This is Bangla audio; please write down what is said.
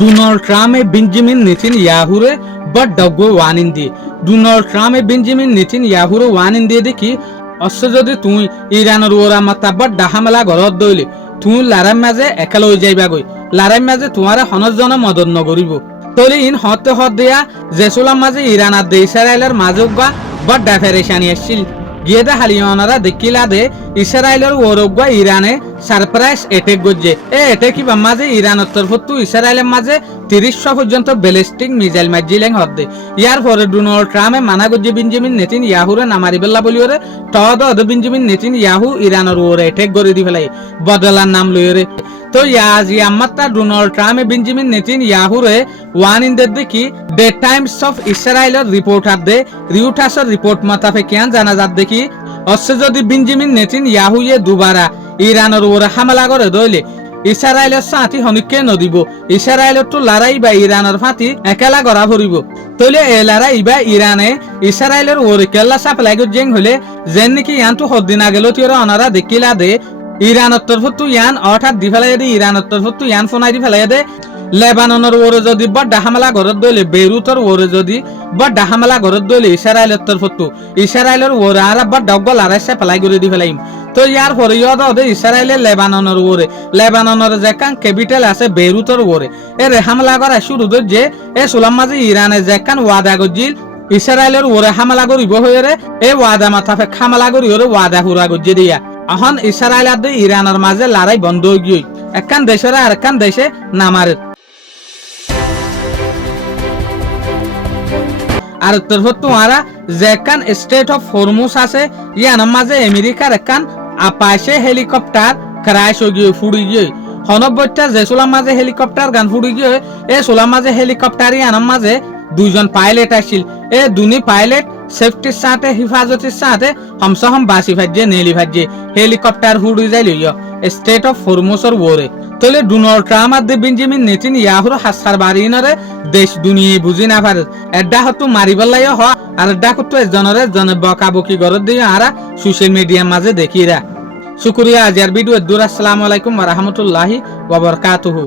ডোনাল্ড ট্রাম্পে বেঞ্জামিন নেতানিয়াহুরে বড় ওয়ার্নিং দিয়ে ডোনাল্ড ট্রাম্পে বেঞ্জামিন নেতানিয়াহুরে ওয়ার্নিং দিয়ে দেখি অশ্ব যদি তুই ইরানের ওরা মাতা বড় হামলা ঘরত দইলে তুই লারার মাঝে একাল হয়ে যাইবা গই লারার মাঝে তোমার হনজন মদত নগরিব তলে ইন হতে হত দেয়া জেসুলাম মাঝে ইরান আর ইসরায়েলের মাঝে বড় ফেরেশানি আসছিল গিয়ে দে হালিয়নারা দেখিলা দে ইসরায়েলের ওরগা ইরানে সারপ্রাইজ এটেক গজ্জে এটেক কি মাঝে ইরানের তরফত ইসরায়েলের মাঝে ৩০ পর্যন্ত ব্যালিস্টিক মিসাইল মাজিলেন হদ্দে ইয়ার পরে ডোনাল্ড ট্রাম্পে মানা গজ্জে বেঞ্জামিন নেতানিয়াহুরে নামারি বেল্লা বলিওরে তদ বেঞ্জামিন নেতানিয়াহু ইরানের ওরে এটেক করে দি ফেলাই বদলার নাম লইরে তো ইয়াজি আম্মাতা ডোনাল্ড ট্রাম্পে বেঞ্জামিন নেতানিয়াহুরে ওয়ার্নিং দে দেখি দ্য টাইমস অফ ইসরায়েলের রিপোর্টার দে রিউটাসের রিপোর্ট মাতাফে কেন জানা যাত দেখি অবশ্য যদি বেঞ্জামিন নেতানিয়াহুয়ে দুবারা ইরানের ওরে হামলা করে দইলে ইসরায়েলের সাথী হনিকে নদিব ইসরায়েলের তো লড়াই বা ইরানের ফাঁতি একেলা করা ভরিব তলে এ লড়াই বা ইরানে ইসরায়েলের ওরে কেল্লা সাপ্লাই জেং হলে যেন নাকি ইয়ান তো হদ্দিনা গেল তির অনারা দেখিলা দে ইরানের তরফত ইয়ান অর্থাৎ দি ফেলাই দে ইরানের তরফত ইয়ান ফোনাই দি ফেলাই দে লেবাননের ওরে যদি বড় হামলা ঘরত দইলে বেইরুতের ওরে যদি বড় হামলা ঘরত দইলে ইসরায়েলের তরফত ইসরায়েলের ওরে আর বড় ডগল আর সাপ্লাই করে দি ফেলাইম তো ইয়ার পরে ইয়দে ইসরায়েলের লেবাননের ওরে লেবাননের যেখান ক্যাপিটাল আছে বেইরুতের ওরে এর হামলা করা শুরু যে এ সুলাম মাঝে ইরানে যেখান ওয়াদা গজিল ইসরায়েলের ওরে হামলা করিব হয়ে এ ওয়াদা মাথাফে হামলা করি ওরে ওয়াদা পুরা গজে দিয়া এখন ইসরায়েল আর ইরানের মাঝে লড়াই বন্ধ হয়ে গিয়ে একখান দেশের আর একখান দেশে নামারে আর তরফত তোমারা যেখান স্টেট অফ হরমুজ আছে ইয়ানের মাঝে আমেরিকার একখান আপাশে হেলিকপ্টার ক্রাশ হয়ে গিয়ে ফুড়ি গিয়ে হনব্বইটা যে সোলার মাঝে হেলিকপ্টার গান ফুড়ি গিয়ে এ সোলার মাঝে হেলিকপ্টার ইয়ানের মাঝে দুইজন পাইলট আসছিল এ দুনি পাইলট সেফটির সাথে হিফাজতির সাথে হমসহম বাসি ভাজ্যে নেলি ভাজ্যে হেলিকপ্টার ফুড়ি যাই লইয় স্টেট অফ হরমুজের ওরে তলে ডোনাল্ড ট্রাম্প আর বেঞ্জামিন নেতানিয়াহুর হাসার বাড়িনরে দেশ দুনিয়ে বুঝি না পারে এডা হতো মারিবলাই হ আর এডা করতো এজনে বকাবকি গরত দিয়ে আরা সোশ্যাল মিডিয়ার মাঝে দেখিরা শুকরিয়া আজ আর ভিডিও দূর আসসালামু আলাইকুম ওয়া রাহমাতুল্লাহি ওয়া বারাকাতুহু।